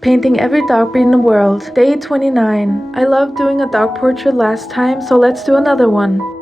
Painting every dog breed in the world. Day 29. I loved doing a dog portrait last time, so let's do another one.